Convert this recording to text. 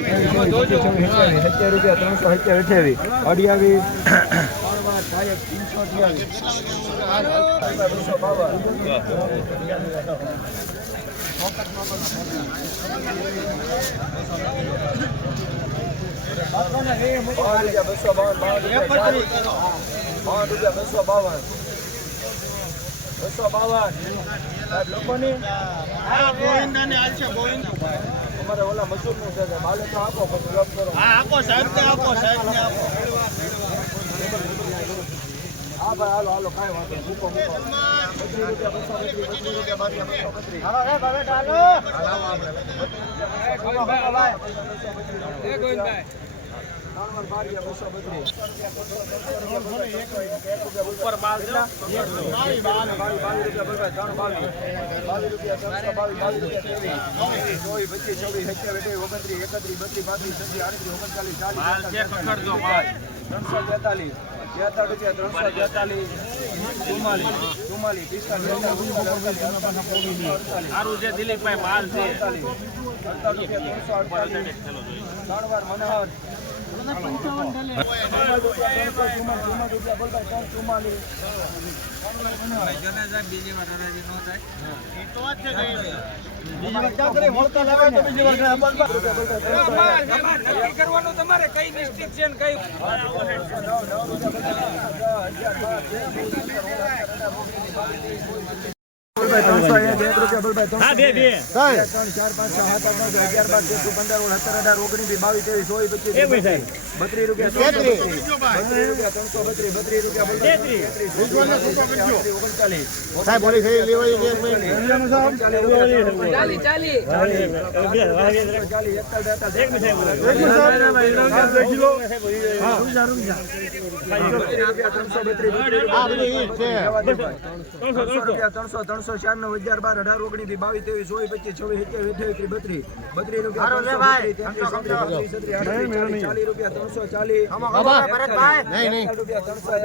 સત્યાવીસ રૂપિયા ત્રણસો સત્યાવીસ અઠ્યાવીસ. અઢિયાવીસ બસો બાવન બસો બાવન બસો બાવન લોકોની અમારે ઓલા મજૂરનું છે માલે હાલે તો આપો પછી લપ કરો. હા ભાઈ હાલો હાલો કાંઈ વાંધો. મૂકો મૂકો રૂપિયા બસો રૂપિયા બસો બાવીસ રૂપિયા ત્રણસો બાવીસ બાવીસ રૂપિયા ત્રેવીસ ચોવીસ પચીસ છવ્વીસ સત્યાવીસ અઠ્યાવીસ ઓગણત્રીસ એકત્રીસ બત્રીસ ત્રણસો તેતાલીસ તેતાલીસ રૂપિયા ત્રણસો તેતાલીસ ચુમ્માલીસ ચુમ્માલીસ પિસ્તાલીસ દિલીપભાઈ માલ છે ત્રણ વાર મનોહર કરવાનું તમારે કઈ મિસ્ટેક છે. ને કઈ હા બે બે ત્રણ ચાર પાંચ છ સાત આઠ નવ અગિયાર બાર તેર પંદર સત્તર અઢાર ઓગણીસ બાવીસ ત્રેવીસ ચોવીસ પચીસ બત્રીસ રૂપિયા ત્રણસો બત્રીસ બત્રીસ રૂપિયા ત્રણસો બત્રીસ બત્રીસ રૂપિયા ઓગણચાલીસ સાહેબ બોલી થઈ લેવાય છે ચાલી ચાલી એકતાલીસ ત્રણસો બત્રીસ ત્રણસો ત્રણસો ચાર નવ અગિયાર બાર અઢાર ઓગણીસ વીસ, બાવીસ ત્રેવીસ ચોવીસ પચીસ છવ્વીસ સત્યાવીસ અઠ્યાવીસ બત્રીસ. બત્રીસ રૂપિયા ચાલીસ, રૂપિયા ત્રણસો ચાલીસ. ત્રણસો બેતાલીસ, રૂપિયા ત્રણસો